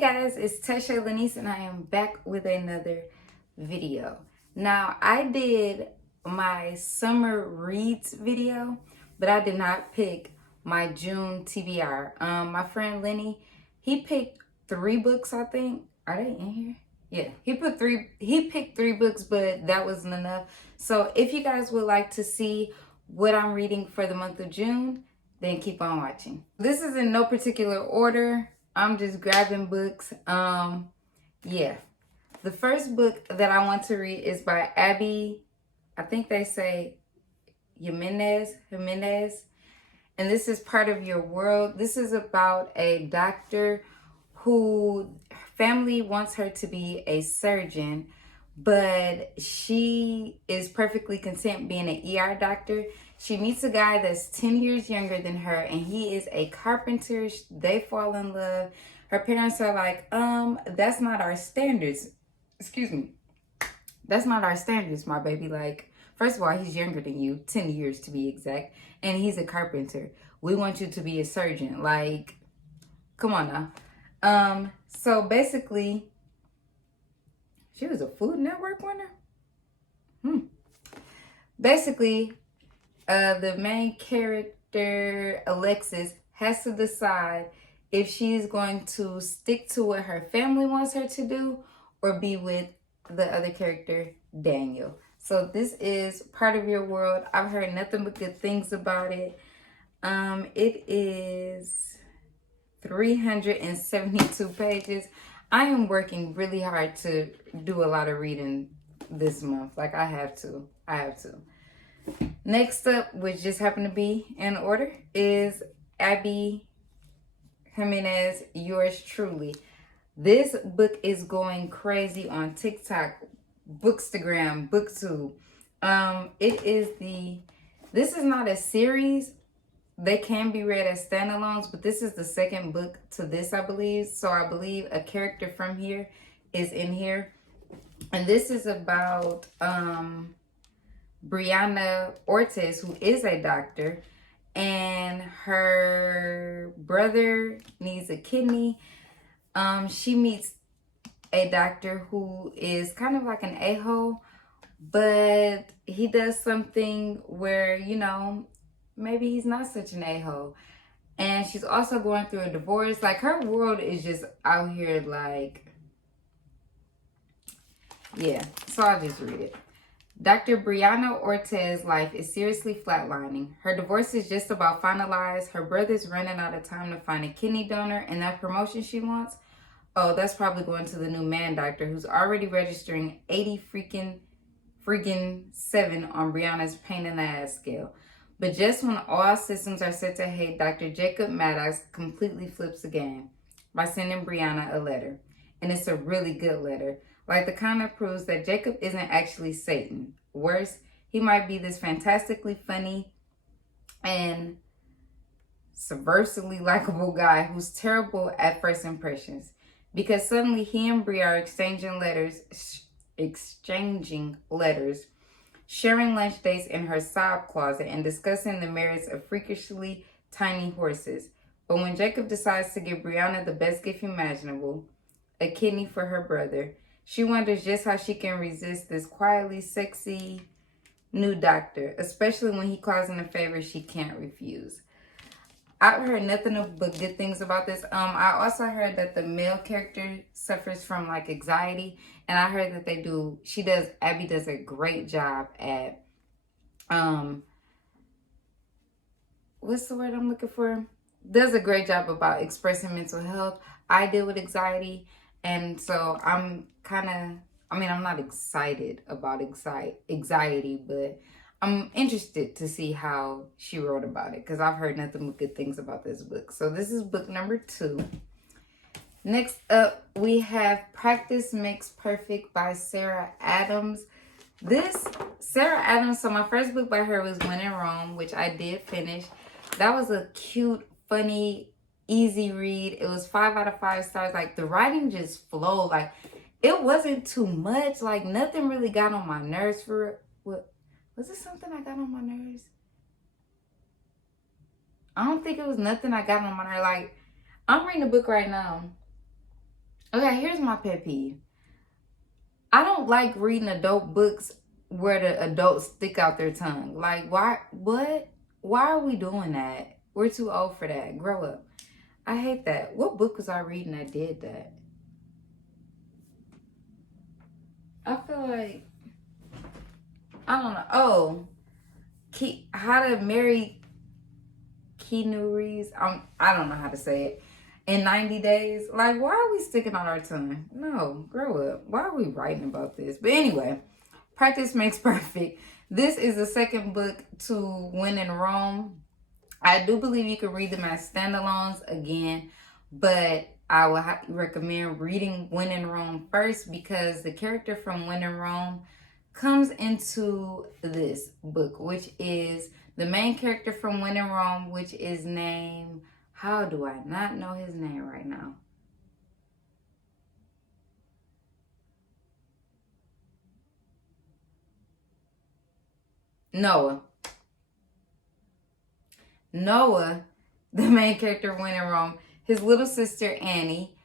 Guys, it's Tasha Lanice and I am back with another video. Now, I did my summer reads video, but I did not pick my June TBR. My friend Lenny, he picked 3 books, I think. Are they in here? Yeah, he picked 3 books, but that wasn't enough. So if you guys would like to see what I'm reading for the month of June, then keep on watching. This is in no particular order. I'm just grabbing books. Yeah. The first book that I want to read is by Abby, I think they say Jimenez. And this is Part of Your World. This is about a doctor who family wants her to be a surgeon, but she is perfectly content being an ER doctor. She meets a guy that's 10 years younger than her, and he is a carpenter. They fall in love. Her parents are like, that's not our standards. Excuse me. That's not our standards, my baby. Like, first of all, he's younger than you, 10 years to be exact, and he's a carpenter. We want you to be a surgeon. Like, come on now. So basically, she was a Food Network winner? Basically, the main character, Alexis, has to decide if she's going to stick to what her family wants her to do or be with the other character, Daniel. So this is Part of Your World. I've heard nothing but good things about it. It is 372 pages. I am working really hard to do a lot of reading this month. Like, I have to. Next up, which just happened to be in order, is Abby Jimenez, Yours Truly. This book is going crazy on TikTok, Bookstagram, BookTube. This is not a series. They can be read as standalones, but this is the second book to this, I believe. So I believe a character from here is in here. And this is about Brianna Ortiz, who is a doctor, and her brother needs a kidney. She meets a doctor who is kind of like an a-hole, but he does something where, you know, maybe he's not such an a-hole. And she's also going through a divorce. Like, her world is just out here, like, yeah. So I'll just read it. Dr. Brianna Ortiz's life is seriously flatlining. Her divorce is just about finalized. Her brother's running out of time to find a kidney donor, and that promotion she wants, oh, that's probably going to the new man doctor who's already registering 80 freaking 7 on Brianna's pain in the ass scale. But just when all systems are set to hate, Dr. Jacob Maddox completely flips the game by sending Brianna a letter. And it's a really good letter. Like the kind that proves that Jacob isn't actually Satan. Worse, he might be this fantastically funny and subversively likable guy who's terrible at first impressions. Because suddenly he and Bri are exchanging letters, sharing lunch dates in her sob closet, and discussing the merits of freakishly tiny horses. But when Jacob decides to give Brianna the best gift imaginable, a kidney for her brother, she wonders just how she can resist this quietly sexy new doctor, especially when he calls in a favor she can't refuse. I've heard nothing but good things about this. I also heard that the male character suffers from like anxiety, and I heard that Abby does a great job at, what's the word I'm looking for? Does a great job about expressing mental health. I deal with anxiety, and so I'm not excited about anxiety, but I'm interested to see how she wrote about it, because I've heard nothing but good things about this book. So this is book number 2. Next up, we have Practice Makes Perfect by Sarah Adams. So my first book by her was When in Rome, which I did finish. That was a cute, funny, easy read. It was 5 out of 5 stars. Like, the writing just flowed. Like, it wasn't too much. Like, nothing really got on my nerves for what. Was it something I got on my nerves? I don't think it was nothing I got on my nerves. Like, I'm reading a book right now Okay, here's my pet peeve. I don't like reading adult books where the adults stick out their tongue. Like, why? What? Why are we doing that? We're too old for that. Grow up. I hate that. What book was I reading that did that? I feel like, I don't know. Oh, How to Marry Keanu Reeves. I don't know how to say it. In 90 days. Like, why are we sticking out our tongue? No, grow up. Why are we writing about this? But anyway, practice makes perfect. This is the second book to When in Rome. I do believe you can read them as standalones again, but I would recommend reading When in Rome first, because the character from When in Rome comes into this book, which is the main character from When in Rome, which is named, how do I not know his name right now? Noah. Noah, the main character of When in Rome, his little sister Annie,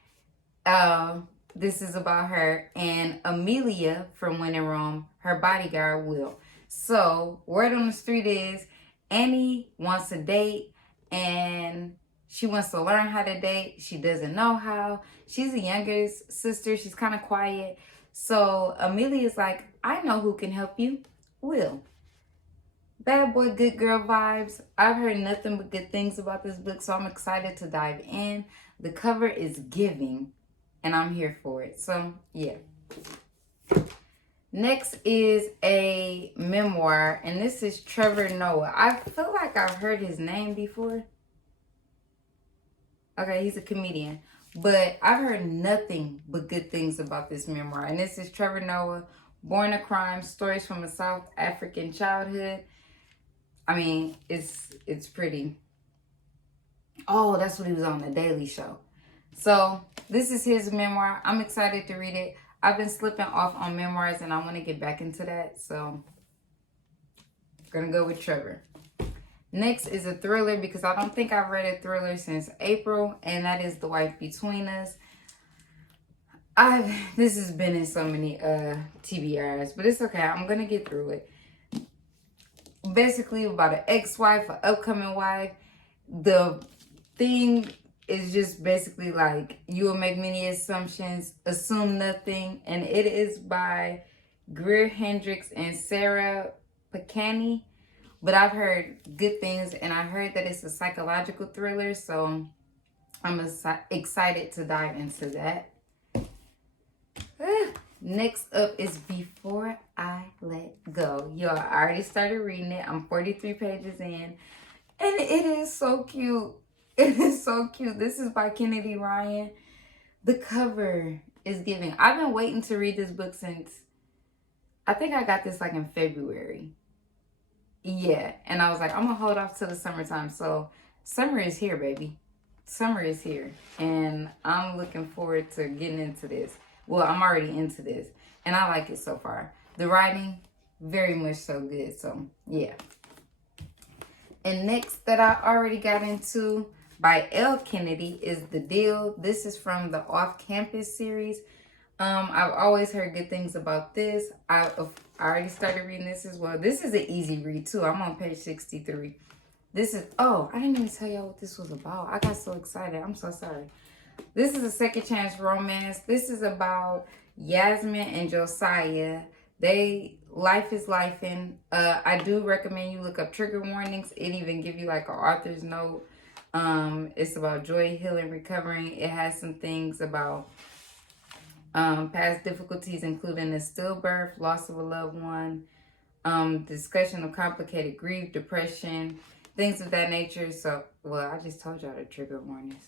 this is about her, and Amelia from When in Rome, her bodyguard Will. So word on the street is Annie wants a date, and she wants to learn how to date. She doesn't know how. She's the youngest sister. She's kind of quiet. So Amelia's like, I know who can help you. Will. Bad boy, good girl vibes. I've heard nothing but good things about this book, so I'm excited to dive in. The cover is giving, and I'm here for it. So, yeah. Next is a memoir, and this is Trevor Noah. I feel like I've heard his name before. Okay, he's a comedian. But I've heard nothing but good things about this memoir. And this is Trevor Noah, Born a Crime, Stories from a South African Childhood. I mean, it's pretty. Oh, that's what he was on, The Daily Show. So this is his memoir. I'm excited to read it. I've been slipping off on memoirs, and I want to get back into that. So I'm going to go with Trevor. Next is a thriller, because I don't think I've read a thriller since April, and that is The Wife Between Us. This has been in so many TBRs, but it's okay. I'm going to get through it. Basically about an ex-wife, an upcoming wife. The theme is just basically like, you will make many assumptions, assume nothing. And it is by Greer Hendricks and Sarah Pacani. But I've heard good things, and I heard that it's a psychological thriller, so I'm excited to dive into that. Next up is Before I Let Go. Yo, I already started reading it. I'm 43 pages in, and it is so cute. It is so cute. This is by Kennedy Ryan. The cover is giving. I've been waiting to read this book since, I think I got this like in February. Yeah, and I was like, I'm gonna hold off till the summertime. So summer is here, baby. Summer is here, and I'm looking forward to getting into this. Well, I'm already into this, and I like it so far. The writing, very much so good. So yeah. And next that I already got into by L. Kennedy is The Deal. This is from the Off Campus series. I've always heard good things about this. I already started reading this as well. This is an easy read too. I'm on page 63. This is, oh, I didn't even tell y'all what this was about. I got so excited. I'm so sorry. This is a second chance romance. This is about Yasmin and Josiah. Life is lifing. I do recommend you look up trigger warnings. It even give you like an author's note. It's about joy, healing, recovering. It has some things about past difficulties, including a stillbirth, loss of a loved one, discussion of complicated grief, depression, things of that nature. So, well, I just told y'all the trigger warnings,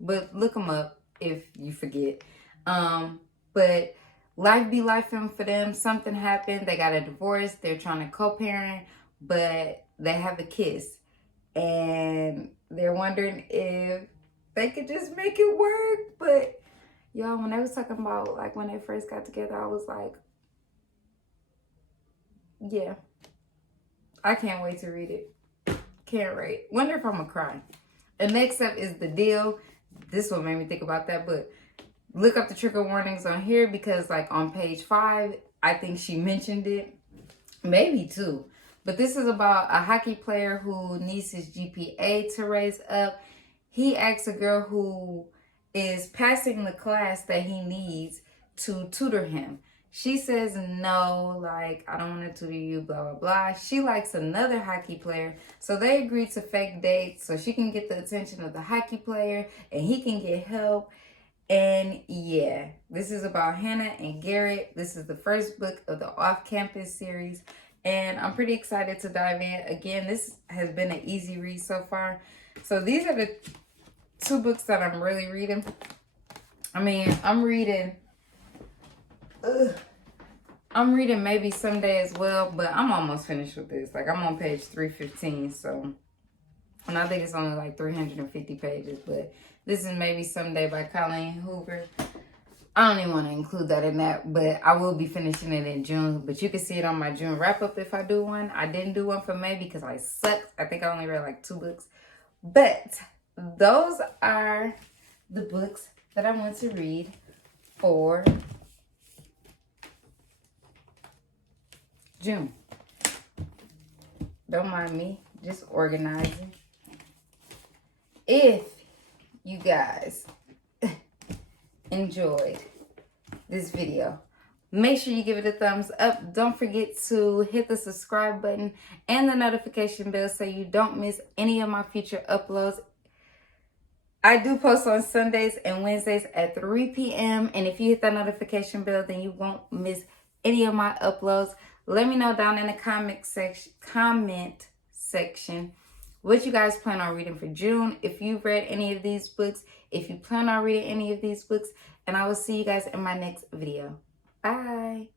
but look them up if you forget. But life be lifing for them. Something happened. They got a divorce. They're trying to co-parent, but they have a kiss, and they're wondering if they could just make it work. But y'all, when they was talking about like when they first got together, I was like, yeah, I can't wait to read it. Can't wait. Wonder if I'm gonna cry. And next up is The Deal. This one made me think about that book. look up the trigger warnings on here because like on page 5, I think she mentioned it. Maybe 2. But this is about a hockey player who needs his GPA to raise up. He asks a girl who is passing the class that he needs to tutor him. She says no, like, I don't want to tutor you, blah, blah, blah. She likes another hockey player. So they agree to fake dates so she can get the attention of the hockey player and he can get help. And yeah, this is about Hannah and Garrett. This is the first book of the off-campus series. And I'm pretty excited to dive in. Again, this has been an easy read so far. So these are the 2 books that I'm really reading. I mean, I'm reading maybe someday as well, but I'm almost finished with this. Like, I'm on page 315, so, and I think it's only like 350 pages, but this is Maybe Someday by Colleen Hoover. I don't even want to include that in that, but I will be finishing it in June. But you can see it on my June wrap-up if I do one. I didn't do one for May because I sucked. I think I only read like 2 books. But those are the books that I want to read for June. Don't mind me, just organizing. If you guys enjoyed this video, make sure you give it a thumbs up. Don't forget to hit the subscribe button and the notification bell so you don't miss any of my future uploads. I do post on Sundays and Wednesdays at 3 p.m. And if you hit that notification bell, then you won't miss any of my uploads. Let me know down in the comment section what you guys plan on reading for June. If you've read any of these books, if you plan on reading any of these books, and I will see you guys in my next video. Bye.